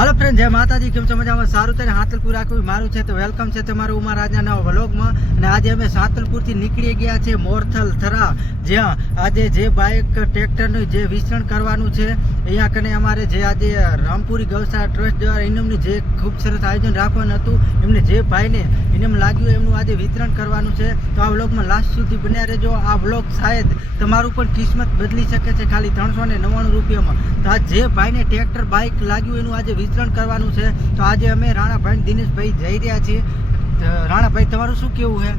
Hello friend, जय माताजी। केम छो मजामां? सारू तने हातलपुर आखું મારું છે તો વેલકમ છે તમારું અમારા આજના નવા વ્લોગમાં। અને આજે અમે સાતલપુરથી નીકળી ગયા છે મોરથલ થરા, જ્યાં આજે જે બાઇક ટ્રેક્ટરનું જે વિતરણ કરવાનું છે અહીંયા કને અમારે જે આજે રામપુરી ગૌશાળા ટ્રસ્ટ દ્વારા ઇનામનું જે ખૂબ સરસ આયોજન રાખવાનું હતું, એમને જે ભાઈને ઇનામ લાગ્યું એમનું આજે વિતરણ કરવાનું છે। તો આ વ્લોગમાં લાસ્ટ સુધી બન્યા રહેજો। આ વ્લોગ શાયદ તમારું પણ કિસ્મત બદલી શકે છે ખાલી 399 રૂપિયામાં। તો આ જે ભાઈને ટ્રેક્ટર બાઇક લાગ્યું એનું આજે વિતરણ કરવાનું છે। તો આજે અમે રાણાભાઈ દિનેશભાઈ જઈ રહ્યા છીએ। રાણાભાઈ, તમારું શું કેવું છે?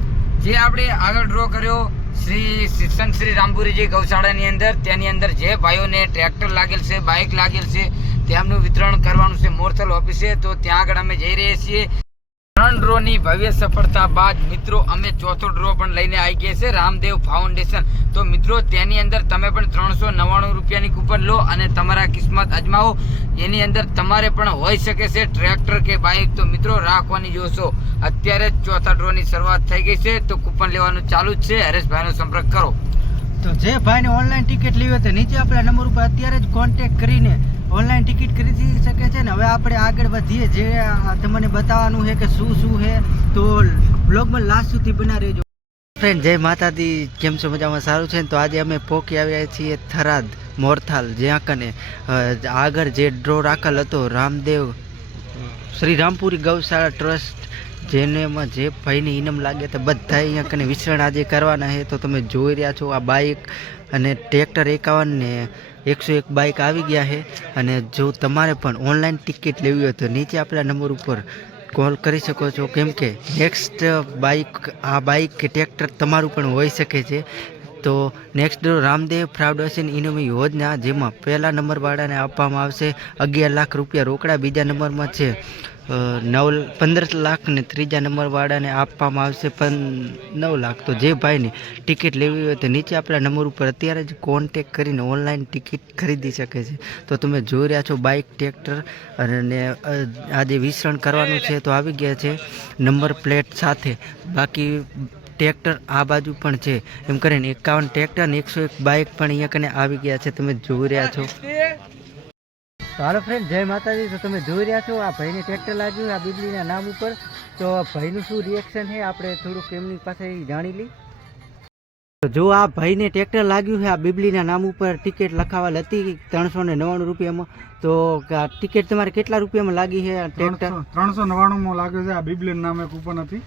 જે આપણે આગળ ડ્રો કર્યો શ્રી શિક્ષણ શ્રી રામપુરીજી ગૌશાળાની અંદર, તેની અંદર જે ભાઈઓને ટ્રેક્ટર લાગેલ છે, બાઇક લાગેલ છે, તેમનું વિતરણ કરવાનું છે મોરથલ ઓફિસે। તો ત્યાં આગળ અમે જઈ રહ્યા છીએ। 3 ડ્રોની ભવ્ય સફળતા બાદ મિત્રો અમે ચોથો ડ્રો પણ લઈને આવી ગયા છે, રામદેવ ફાઉન્ડેશન। તો મિત્રો તેની અંદર તમે પણ 399 રૂપિયાની કૂપન લો અને તમારા કિસ્મત અજમાવો। એની અંદર તમારે પણ હોઈ શકે છે ટ્રેક્ટર કે બાઇક। તો મિત્રો રાખવાની જોશો, અત્યારે જ ચોથા ડ્રોની શરૂઆત થઈ ગઈ છે, તો કૂપન લેવાનું ચાલુ જ છે। હરેશભાઈનો સંપર્ક કરો। તો જે ભાઈને ઓનલાઈન ટિકિટ લેવી હોય તો નીચે આપણા નંબર ઉપર અત્યારે જ કોન્ટેક્ટ કરીને ઓનલાઈન ટિકિટ ખરીદી શકે છે ને। હવે આપણે આગળ વધીએ, જે તમને બતાવવાનું છે કે શું છે, તો બ્લોગમાં લાસ્ટ સુધી બના રહેજો। ફ્રેન્ડ, જય માતાજી। કેમ છો? મજામાં? સારું છે ને? તો આજે અમે પોકી આવ્યા છીએ થરાદ મોરથાલ, જ્યાં કને આગળ જે ડ્રો રાખેલ હતો રામદેવ શ્રી રામપુરી ગૌશાળા ટ્રસ્ટ, જેનેમાં જે ભાઈને ઇનામ લાગે તો બધા અહીંયા કને વિતરણ આજે કરવાના છે। તો તમે જોઈ રહ્યા છો આ બાઇક અને ટ્રેક્ટર 51 ને 101 બાઇક આવી ગયા છે। અને જો તમારે પણ ઓનલાઈન ટિકિટ લેવી હોય તો નીચે આપણા નંબર ઉપર કોલ કરી શકો છો, કેમ કે નેક્સ્ટ બાઇક આ બાઇક કે ટ્રેક્ટર તમારું પણ હોઈ શકે છે। તો નેક્સ્ટ રામદેવ ફાઉન્ડેશન ઇનામ યોજના, જેમાં પહેલા નંબરવાળાને આપવામાં આવશે 11 લાખ રૂપિયા રોકડા, બીજા નંબરમાં છે 15 લાખ ને ત્રીજા નંબરવાળાને આપવામાં આવશે 9 લાખ। તો જે ભાઈને ટિકિટ લેવી હોય તો નીચે આપણા નંબર ઉપર અત્યારે જ કોન્ટેક કરીને ઓનલાઈન ટિકિટ ખરીદી શકે છે। તો તમે જોઈ રહ્યા છો બાઇક ટ્રેક્ટર અને આજે વિતરણ કરવાનું છે, તો આવી ગયા છે નંબર પ્લેટ સાથે। બાકી ટ્રેક્ટર આ બાજુ પણ છે, એમ કરીને 51 ટ્રેક્ટર અને 101 બાઇક પણ અહીંયા કને આવી ગયા છે, તમે જોઈ રહ્યા છો। હાલો ફ્રેન્ડ, જય માતાજી। તો તમે જોઈ રહ્યા છો આ ભાઈને ટ્રેક્ટર લાગ્યું આ બિબલીના નામ ઉપર। તો ભાઈનું શું રિએક્શન છે આપણે થોડુંક એમની પાસે જાણી લઈ। તો જો આ ભાઈને ટ્રેક્ટર લાગ્યું છે આ બિબલીના નામ ઉપર, ટિકિટ લખાવેલ હતી 399 રૂપિયામાં। તો આ ટિકિટ તમારે કેટલા રૂપિયામાં લાગી છે? ટ્રેક્ટર 399 લાગ્યું છે। આ બિબલીના નામે કૂપન હતી,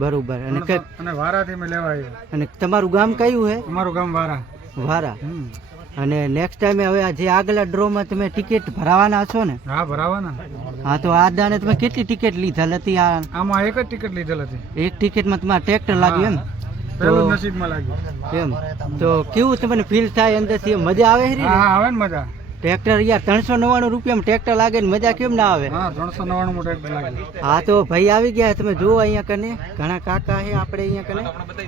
બરોબર। અને વારાથી મેં લેવા આવ્યો। અને તમારું ગામ કયું છે? અમારું ગામ વારા। અને નેક્સ્ટ ટાઈમે હવે જે આગલા ડ્રોમાં તમે ટિકિટ ભરાવાના છો ને? હા, ભરાવાના। હા, તો આ દાને તમે કેટલી ટિકિટ લીધેલ હતી? આમાં એક જ ટિકિટ લીધેલ હતી। એક ટિકિટમાં તમારે ટ્રેક્ટર લાગ્યું એમ? પેલું નસીબમાં લાગ્યું એમ તો કેવું તમને ફીલ થાય અંદરથી? મજા આવે છે? હા, આવે ને મજા। ટ્રેક્ટર યાર 399 રૂપિયામાં ટ્રેક્ટર લાગે ને મજા કેમ ના આવે? હા, 399 માં ટ્રેક્ટર લાગે। હા, તો ભાઈ આવી ગયા, તમે જુઓ અહીંયા કને ઘણા કાકા છે આપણે અહીંયા કને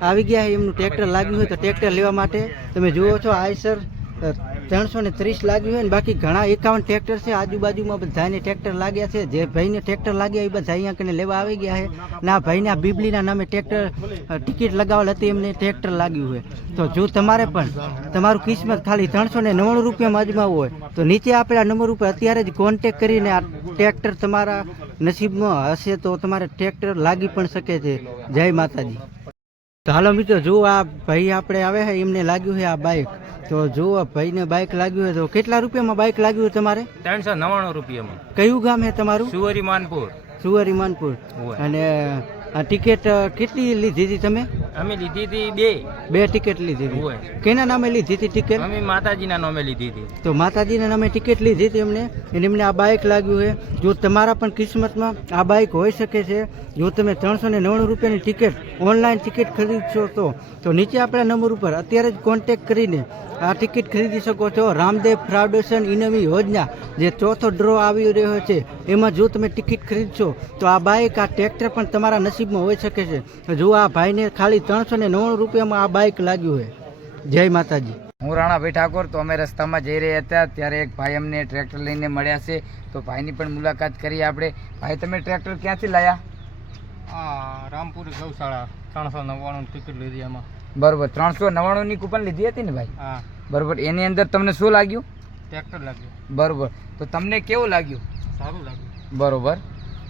આવી ગયા છે, એમનું ટ્રેક્ટર લાગ્યું હોય તો ટ્રેક્ટર લેવા માટે તમે જુઓ છો આઈસર 330 લાગ્યું હોય ને બાકી ઘણા 51 ટ્રેક્ટર છે આજુબાજુમાં, બધાને ટ્રેક્ટર લાગ્યા છે। જે ભાઈને ટ્રેક્ટર લાગ્યા એ બધા અહીંયા કને લેવા આવી ગયા છે। ના ભાઈને આ બિબલીના નામે ટ્રેક્ટર ટિકિટ લગાવેલ હતી, એમને ટ્રેક્ટર લાગ્યું હોય। તો જો તમારે પણ તમારું કિસ્મત ખાલી 399 રૂપિયામાં અજમાવવું હોય તો નીચે આપેલા નંબર ઉપર અત્યારે જ કોન્ટેક કરીને આ ટ્રેક્ટર તમારા નસીબમાં હશે તો તમારે ટ્રેક્ટર લાગી પણ શકે છે। જય માતાજી। તો હાલો મિત્રો, જો આ ભાઈ આપણે આવે છે એમને લાગ્યું છે આ બાઇક। તો જો ભાઈને બાઇક લાગ્યું હોય તો કેટલા રૂપિયામાં બાઇક લાગ્યું હોય તમારે? 399 રૂપિયામાં। કયું ગામ છે તમારું? સુવરી માનપુર। અને આ ટિકિટ કેટલી લીધી હતી તમે? અમે લીધી હતી બે ટિકિટ લીધી હતી। કેના નામે લીધી હતી ટિકિટ? અમે માતાજીના નામે લીધી હતી। તો માતાજીના નામે ટિકિટ લીધી હતી એમને આ બાઇક લાગ્યું છે। જો તમારા પણ કિસ્મતમાં આ બાઇક હોઈ શકે છે, જો તમે 399 રૂપિયાની ટિકિટ ઓનલાઈન ટિકિટ ખરીદશો તો નીચે આપણા નંબર ઉપર અત્યારે જ કોન્ટેક કરીને આ ટિકિટ ખરીદી શકો છો। રામદેવ ફાઉન્ડેશન ઇનામ યોજના જે ચોથો ડ્રો આવી રહ્યો છે, એમાં જો તમે ટિકિટ ખરીદશો તો આ બાઇક આ ટ્રેક્ટર પણ તમારા નસીબમાં હોઈ શકે છે। જો આ ભાઈને ખાલી 399 રૂપિયામાં આ બાઇક લાગ્યું છે। જય માતાજી। હું રાણાભાઈ ઠાકોર। તો અમે રસ્તામાં જઈ રહ્યા હતા ત્યારે એક ભાઈ અમને ટ્રેક્ટર લઈને મળ્યા છે, તો ભાઈની પણ મુલાકાત કરી આપણે। ભાઈ, તમે ટ્રેક્ટર ક્યાંથી લાયા? રામપુરી ગૌશાળા 399 ટિકિટ લીધી એમાં। બરોબર, 399 ની કૂપન લીધી હતી ને ભાઈ? હા, બરોબર। એની અંદર તમને શું લાગ્યું? ટ્રેક્ટર લાગ્યું। બરોબર, તો તમને કેવું લાગ્યું? સારું લાગ્યું। બરોબર.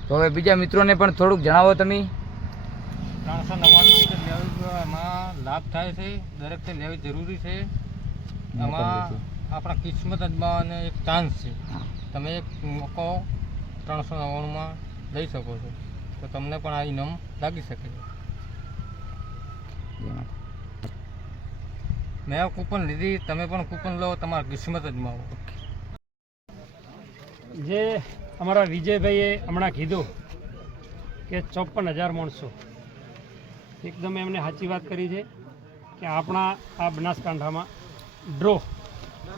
તો હવે બીજા મિત્રોને પણ થોડુંક જણાવો તમે. 399 ટિકિટ લેવી એમાં લાભ થાય છે, દરેકને લેવી જરૂરી છે. આમાં આપણા કિસ્મત અજમાવવાનો એક ચાન્સ છે. તમે એક મોકો 399માં લઈ શકો છો, તો તમને પણ આ ઇનામ લાગી શકે છે. મેં કૂપન લીધી, તમે પણ કૂપન લો, તમારા કિસ્મત અજમાવો. જે અમારા વિજયભાઈએ હમણાં કીધું કે 54,000 માણસો, એકદમ એમને સાચી વાત કરી છે કે આપણા આ બનાસકાંઠામાં ડ્રો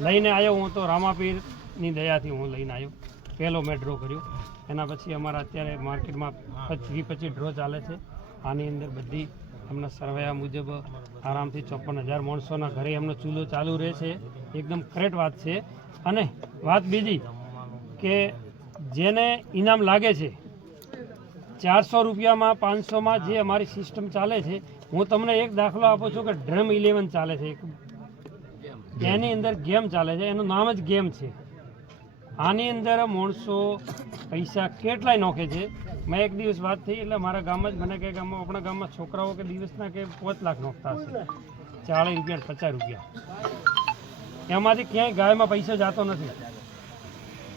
લઈને આવ્યો. હું તો રામાપીરની દયાથી હું લઈને આવ્યો, પહેલો મેં ડ્રો કર્યો. એના પછી અમારા અત્યારે માર્કેટમાં 25 ડ્રો ચાલે છે. આની અંદર બધી એમના સર્વેયા મુજબ આરામથી 54,000 માણસોના ઘરે એમનો ચૂલો ચાલુ રહે છે. એકદમ કરેક્ટ વાત છે. અને વાત બીજી કે જેને ઇનામ લાગે છે 400 રૂપિયામાં 500માં જે અમારી સિસ્ટમ ચાલે છે, હું તમને એક દાખલો આપું છું કે ડ્રીમ 11 ચાલે છે. એની અંદર ગેમ ચાલે છે, એનું નામ જ ગેમ છે. આની અંદર માણસો પૈસા કેટલાય નોખે છે. મેં એક દિવસ વાત થઈ એટલે મારા ગામમાં જ મને કહે કે આપણા ગામમાં છોકરાઓ કે દિવસના કે 5 લાખ નોખતા હશે, 40 રૂપિયા 50 રૂપિયા. એમાંથી ક્યાંય ગાયમાં પૈસો જતો નથી,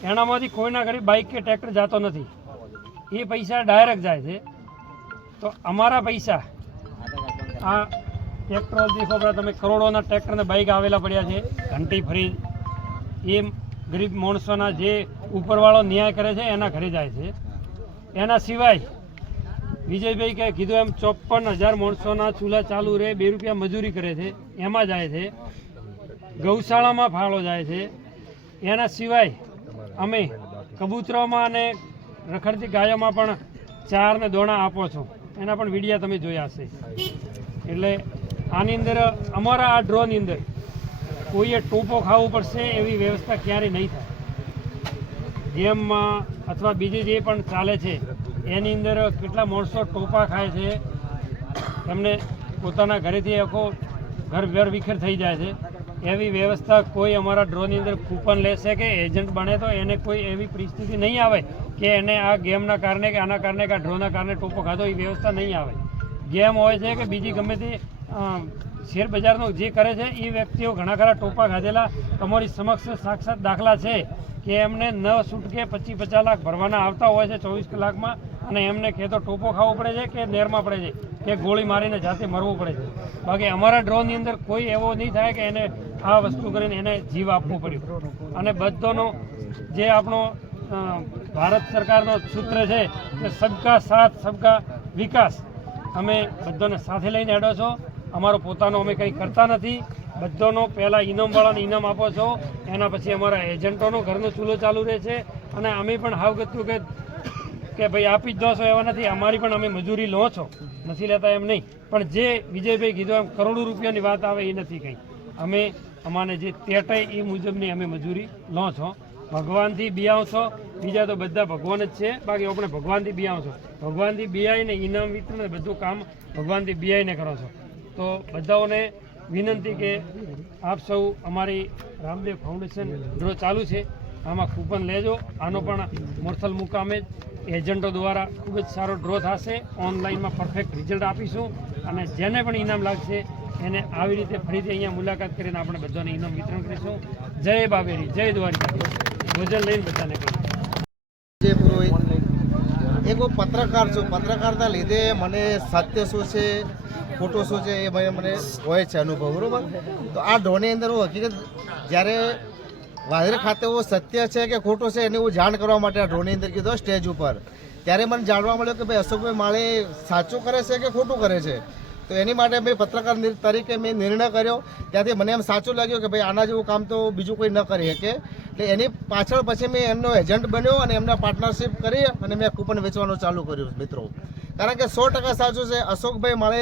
એનામાંથી કોઈના ઘરે બાઇક કે ટ્રેક્ટર જતો નથી. એ પૈસા ડાયરેક્ટ જાય છે. તો અમારા પૈસા આ ટ્રેક્ટર દેખો, તમે કરોડોના ટ્રેક્ટર ને બાઇક આવેલા પડ્યા છે, ઘંટી ફ્રીજ, એ ગરીબ માણસોના જે ઉપરવાળો ન્યાય કરે છે એના ઘરે જાય છે. એના સિવાય વિજયભાઈ કે કીધું એમ 54,000 માણસોના ચૂલા ચાલુ રહે, 2 રૂપિયા મજૂરી કરે છે, એમાં જાય છે. ગૌશાળામાં ફાળો જાય છે. એના સિવાય અમે કબૂતરોમાં અને રખડતી ગાયોમાં પણ ચાર ને દોણા આપો છો, એના પણ વિડીયા તમે જોયા હશે. એટલે આની અંદર અમારા આ ડ્રોની અંદર કોઈએ ટોપો ખાવું પડશે એવી વ્યવસ્થા ક્યારેય નહીં થાય. ગેમમાં અથવા બીજી જે પણ ચાલે છે એની અંદર કેટલા માણસો ટોપા ખાય છે, એમને પોતાના ઘરેથી આખો ઘર વિખેર થઈ જાય છે. એવી વ્યવસ્થા કોઈ અમારા ડ્રોની અંદર કૂપન લેશે કે એજન્ટ બને તો એને કોઈ એવી પરિસ્થિતિ નહીં આવે કે એને આ ગેમના કારણે કે આના કારણે કે આ ડ્રોના કારણે ટોપો ખાધો, એ વ્યવસ્થા નહીં આવે. ગેમ હોય છે કે બીજી ગમે તે શેર બજારનું જે કરે છે એ વ્યક્તિઓ ઘણા ખરા ટોપા ખાધેલા તમારી સમક્ષ સાક્ષાત દાખલા છે કે એમને ન છૂટકે 25-50 લાખ ભરવાના આવતા હોય છે 24 કલાકમાં, અને એમને કે તો ટોપો ખાવો પડે છે કે નેરમાં પડે છે કે ગોળી મારીને જાતે મરવું પડે છે. બાકી અમારા ડ્રોની અંદર કોઈ એવો નહીં થાય કે એને આ વસ્તુ કરીને એને જીવ આપવો પડ્યો. અને બધાનો જે આપણો ભારત સરકારનો સૂત્ર છે કે સબકા સાથ સબકા વિકાસ, અમે બધાને સાથે લઈને હેડો છો. અમારો પોતાનો અમે કંઈ કરતા નથી. બધાનો પહેલાં ઇનામવાળાને ઇનામ આપો છો, એના પછી અમારા એજન્ટોનો ઘરનો ચૂલો ચાલુ રહે છે. અને અમે પણ હાવગતું કે ભાઈ આપી જ દો છો એવા નથી, અમારી પણ અમે મજૂરી લો છો, નથી લેતા એમ નહીં. પણ જે વિજયભાઈ કીધું એમ કરોડો રૂપિયાની વાત આવે એ નથી કંઈ. અમે અમાને જે તેટાય એ મુજબની અમે મજૂરી લો છો. ભગવાનથી બિયાવ છો, બીજા તો બધા ભગવાન જ છે, બાકી આપણે ભગવાનથી બિયાવ છો. ભગવાનથી બિયાઈને ઇનામ વિતરણ બધું કામ ભગવાનથી બિયાઈને કરો છો. તો બધાઓને વિનંતી કે આપ સૌ અમારી રામદેવ ફાઉન્ડેશન ડ્રો ચાલુ છે, આમાં કૂપન લેજો. આનો પણ મોરથલ મુકામે એજન્ટો દ્વારા ખૂબ જ સારો ડ્રો થશે. ઓનલાઈનમાં પરફેક્ટ રિઝલ્ટ આપીશું અને જેને પણ ઇનામ લાગશે એને આવી રીતે ફરીથી અહીંયા મુલાકાત કરીને આપણે બધાને ઇનામ વિતરણ કરીશું. જય બાબેરી, જય દ્વારિકાધીશ. ભોજન લઈને બધાને કહીશું. એક હું પત્રકાર છું. પત્રકારના લીધે મને સત્ય શું છે ખોટું શું છે એ મને હોય છે અનુભવ, બરાબર. તો આ ડ્રોની અંદર હું હકીકત જ્યારે વાદરે ખાતે હું સત્ય છે કે ખોટું છે એની હું જાણ કરવા માટે આ ડ્રોની અંદર કીધો સ્ટેજ ઉપર, ત્યારે મને જાણવા મળ્યું કે ભાઈ અશોકભાઈ માળે સાચું કરે છે કે ખોટું કરે છે. તો એની માટે મેં પત્રકાર તરીકે મેં નિર્ણય કર્યો. ત્યાંથી મને એમ સાચું લાગ્યું કે ભાઈ આના જેવું કામ તો બીજું કોઈ ન કરી શકે. એટલે એની પાછળ પછી મેં એમનો એજન્ટ બન્યો અને એમના પાર્ટનરશિપ કરી અને મેં કૂપન વેચવાનું ચાલુ કર્યું મિત્રો. કારણ કે 100% સાચું છે, અશોકભાઈ માળે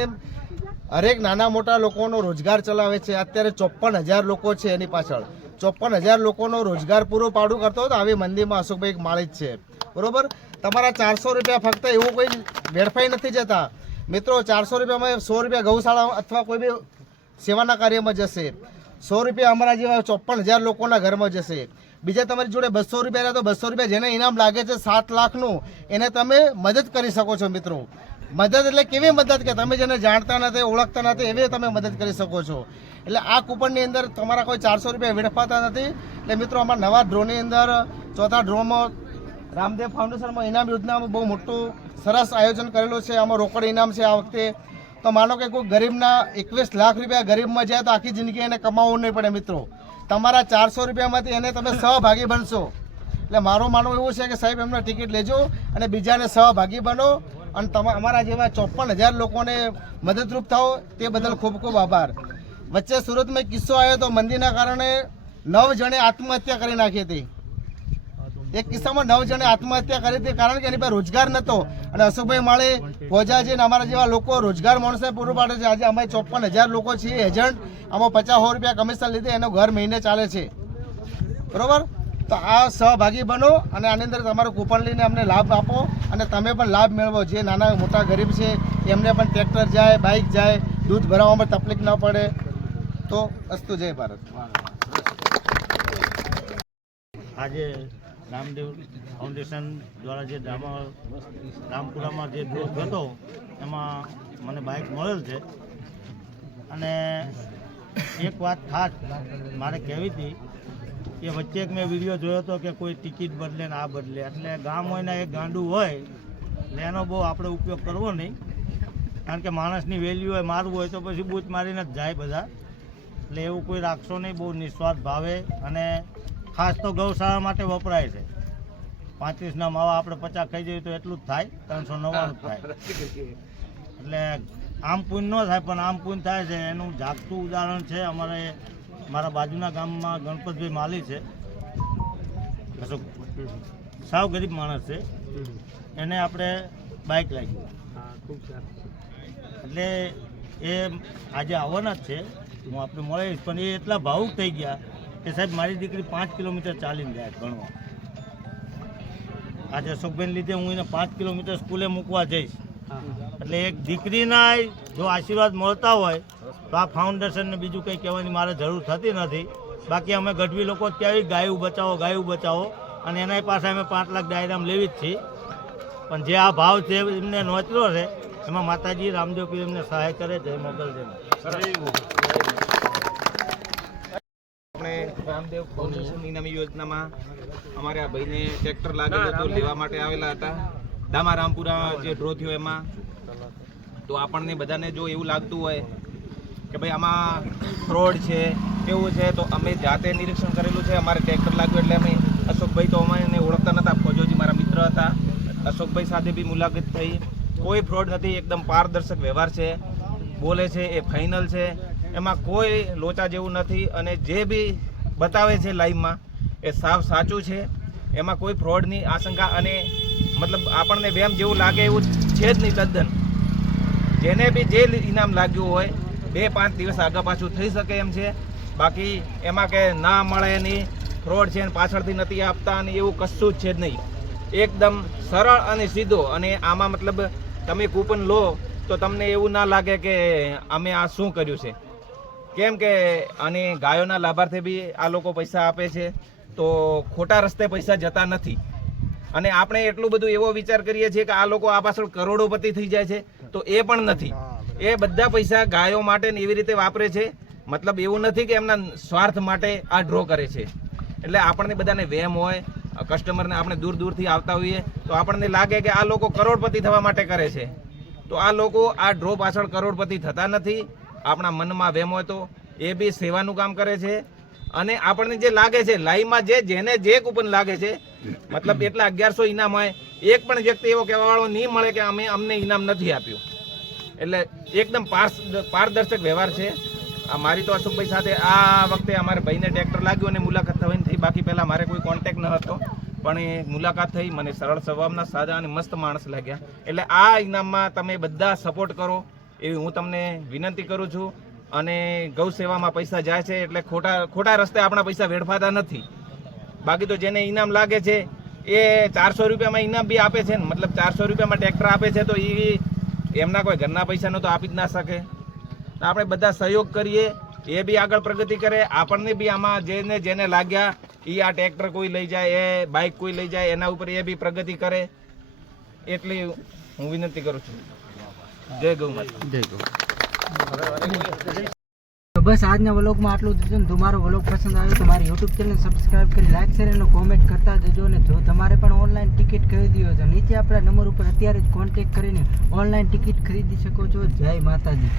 હરેક નાના મોટા લોકોનો રોજગાર ચલાવે છે. અત્યારે 54,000 લોકો છે એની પાછળ. 54,000 લોકોનો રોજગાર પૂરો પાડું કરતો હોય તો આવી મંદીમાં અશોકભાઈ એક માળી જ છે, બરોબર. તમારા 400 રૂપિયા ફક્ત એવું કોઈ વેડફાઈ નથી જતા મિત્રો. 400 રૂપિયામાં 100 રૂપિયા ગૌશાળા અથવા કોઈ બી સેવાના કાર્યમાં જશે, 100 રૂપિયા અમારા જેવા 54,000 લોકોના ઘરમાં જશે. બીજા તમારી જોડે 200 રૂપિયા રહ્યા તો 200 રૂપિયા જેને ઇનામ લાગે છે 7 લાખનું એને તમે મદદ કરી શકો છો મિત્રો. મદદ એટલે કેવી મદદ કે તમે જેને જાણતા નથી ઓળખતા નથી એવી તમે મદદ કરી શકો છો. એટલે આ કૂપનની અંદર તમારા કોઈ 400 રૂપિયા વેડફાતા નથી. એટલે મિત્રો અમારા નવા ડ્રોની અંદર ચોથા ડ્રોમાં રામદેવ ફાઉન્ડેશનમાં ઇનામ યોજનામાં બહુ મોટું સરસ આયોજન કરેલું છે. આમાં રોકડ ઇનામ છે આ વખતે. તો માનો કે કોઈ ગરીબના 21 લાખ રૂપિયા ગરીબમાં જાય તો આખી જિંદગી એને કમાવવું નહીં પડે મિત્રો. તમારા 400 રૂપિયામાંથી એને તમે સહભાગી બનશો. એટલે મારું માનવું એવું છે કે સાહેબ એમને ટિકિટ લેજો અને બીજાને સહભાગી બનો અને અમારા જેવા 54,000 લોકોને મદદરૂપ થાઓ તે બદલ ખૂબ ખૂબ આભાર. વચ્ચે સુરતમાં એક કિસ્સો આવ્યો તો મંદીના કારણે 9 જણે આત્મહત્યા કરી નાખી હતી. એક કિસ્સામાં 9 જણે આત્મહત્યા કરી હતી કારણ કે એની પાસે રોજગાર નહોતો અને અશોકભાઈ માળે પહોંચાજીને અમારા જેવા લોકો રોજગાર માણસને પૂરું પાડે છે. આજે અમે 54,000 લોકો છીએ એજન્ટ, આમાં 50 રૂપિયા કમિશન લીધે એનો ઘર મહિને ચાલે છે. બરોબર, તો આ સહભાગી બનો અને આની અંદર તમારું કૂપન લઈને અમને લાભ આપો અને તમે પણ લાભ મેળવો. જે નાના મોટા ગરીબ છે એમને પણ ટ્રેક્ટર જાય, બાઇક જાય, દૂધ ભરાવવામાં તકલીફ ન પડે. તો અસ્તુ જય ભારત. આજે રામદેવ ફાઉન્ડેશન દ્વારા જે રામપુરામાં જે ડ્રો હતો એમાં મને બાઇક મળેલ છે. અને એક વાત ખાસ મારે કહેવી હતી કે વચ્ચે એક મેં વિડીયો જોયો હતો કે કોઈ ટિકિટ બદલે ને આ બદલે, એટલે ગામ હોય ને એક ગાંડું હોય એટલે એનો બહુ આપણે ઉપયોગ કરવો નહીં. કારણ કે માણસની વેલ્યુ હોય મારવું હોય તો પછી બૂચ મારીને જ જાય બધા. એટલે એવું કોઈ રાખશો નહીં, બહુ નિસ્વાર્થ ભાવે. અને ખાસ તો ગૌશાળા માટે વપરાય છે. 35ના માવા આપણે 50 ખાઈ જઈએ તો એટલું જ થાય, 399 થાય. એટલે આમ પૂન ન થાય પણ આમ પૂન થાય છે. એનું જાગતું ઉદાહરણ છે અમારે મારા બાજુના ગામમાં ગણપતભાઈ માલી છે, સાવ ગરીબ માણસ છે, એને આપણે બાઇક લાગી. એટલે એ આજે આવવાના જ છે, હું આપણે મળીશ. પણ એ એટલા ભાવુક થઈ ગયા કે સાહેબ મારી દીકરી 5 કિલોમીટર ચાલીને જાય ભણવા. આજે અશોકભાઈને લીધે હું એને 5 કિલોમીટર સ્કૂલે મૂકવા જઈશ. એટલે એક દીકરીના જો આશીર્વાદ મળતા હોય તો આ ફાઉન્ડેશનને બીજું કંઈ કહેવાની મારે જરૂર થતી નથી. બાકી અમે ગઢવી લોકો ક્યાંય ગાયું બચાવો અને એના પાસે અમે 5 લાખ ડાયરામ લેવી જ છીએ. પણ જે આ ભાવ છે એમને નોચરો છે એમાં માતાજી રામદેવ પીર એમને સહાય કરે. જય મોગલ જય. આપણે રામદેવ ફાઉન્ડેશન ઇનામી યોજનામાં અમારે આ ભાઈને ટ્રેક્ટર લાગેલું હતું, લેવા માટે આવેલા હતા. દામા રામપુરા જે ડ્રો થયો એમાં તો આપણને બધાને જો એવું લાગતું હોય કે ભાઈ આમાં ફ્રોડ છે એવું છે તો અમે જાતે નિરીક્ષણ કરેલું છે. અમારે ટ્રેક્ટર લાગ્યું એટલે અમે અશોકભાઈ તો અમે ઓળખતા નહોતા, ફોજોજી મારા મિત્ર હતા. અશોકભાઈ સાથે બી મુલાકાત થઈ, કોઈ ફ્રોડ નથી, એકદમ પારદર્શક વ્યવહાર છે. બોલે છે એ ફાઇનલ છે, એમાં કોઈ લોચા જેવું નથી. અને જે બી બતાવે છે લાઈવમાં એ સાવ સાચું છે, એમાં કોઈ ફ્રોડની આશંકા અને મતલબ આપણને વેમ જેવું લાગે એવું છે જ નહીં તદ્દન. જેને બી જે ઇનામ લાગ્યું હોય 2-5 દિવસ આગળ પાછું થઈ શકે એમ છે. બાકી એમાં કે ના મળે નહીં, ફ્રોડ છે ને પાછળથી નથી આપતા અને એવું કશું જ છે જ નહીં. એકદમ સરળ અને સીધો. અને આમાં મતલબ તમે કૂપન લો તો તમને એવું ના લાગે કે અમે આ શું કર્યું છે. કેમ કે અને ગાયોના લાભાર્થે બી આ લોકો પૈસા આપે છે તો ખોટા રસ્તે પૈસા જતા નથી. અને આપણે એટલું બધું એવો વિચાર કરીએ છીએ કે આ લોકો આ પાછળ કરોડોપતિ થઈ જાય છે, તો એ પણ નથી. એ બધા પૈસા ગાયો માટે એવી રીતે વાપરે છે. મતલબ એવું નથી કે એમના સ્વાર્થ માટે આ ડ્રો કરે છે. એટલે આપણને બધાને વહેમ હોય, કસ્ટમરને આપણે દૂર દૂરથી આવતા હોઈએ તો આપણને લાગે કે આ લોકો કરોડપતિ થવા માટે કરે છે. તો આ લોકો આ ડ્રો પાછળ કરોડપતિ થતા નથી. આપણા મનમાં વહેમ હોય તો એ બી સેવાનું કામ કરે છે. અને આપણને જે લાગે છે લાઈવમાં જેને જે કૂપન લાગે છે મતલબ એટલા 1100 ઇનામ હોય, એક પણ વ્યક્તિ એવો કહેવાવાળો નહીં મળે કે અમને ઇનામ નથી આપ્યું. એટલે એકદમ પારદર્શક વ્યવહાર છે. મારી તો અશોકભાઈ સાથે આ વખતે અમારે ભાઈને ટ્રેક્ટર લાગ્યું અને મુલાકાત થવાની થઈ. બાકી પહેલાં મારે કોઈ કોન્ટેક્ટ ન હતો, પણ એ મુલાકાત થઈ. મને સરળ સ્વભાવના સાદા અને મસ્ત માણસ લાગ્યા. એટલે આ ઇનામમાં તમે બધા સપોર્ટ કરો એવી હું તમને વિનંતી કરું છું. અને ગૌ સેવામાં પૈસા જાય છે એટલે ખોટા રસ્તે આપણા પૈસા વેડફાતા નથી. બાકી તો જેને ઇનામ લાગે છે એ 400 રૂપિયામાં ઇનામ બી આપે છે ને, મતલબ 400 રૂપિયામાં ટ્રેક્ટર આપે છે તો એ એમના કોઈ ઘરના પૈસાનો તો આપી જ ના શકે. તો આપણે બધા સહયોગ કરીએ, એ બી આગળ પ્રગતિ કરે, આપણને બી આમાં જેને લાગ્યા એ આ ટ્રેક્ટર કોઈ લઈ જાય, એ બાઇક કોઈ લઈ જાય, એના ઉપર એ બી પ્રગતિ કરે, એટલી હું વિનંતી કરું છું. જય ગૌ માતા. જય ગૌ. તો બસ આજના વ્લોગમાં આટલું જ હતું ને. તમારો વ્લોગ પસંદ આવ્યો તો મારી યુટ્યુબ ચેનલ સબસ્ક્રાઇબ કરી લાઈક શેર અને કોમેન્ટ કરતા જજો. ને જો તમારે પણ ઓનલાઈન ટિકિટ ખરીદવી હોય તો નીચે આપણા નંબર ઉપર અત્યારે જ કોન્ટેક્ટ કરીને ઓનલાઈન ટિકિટ ખરીદી શકો છો. જય માતાજી.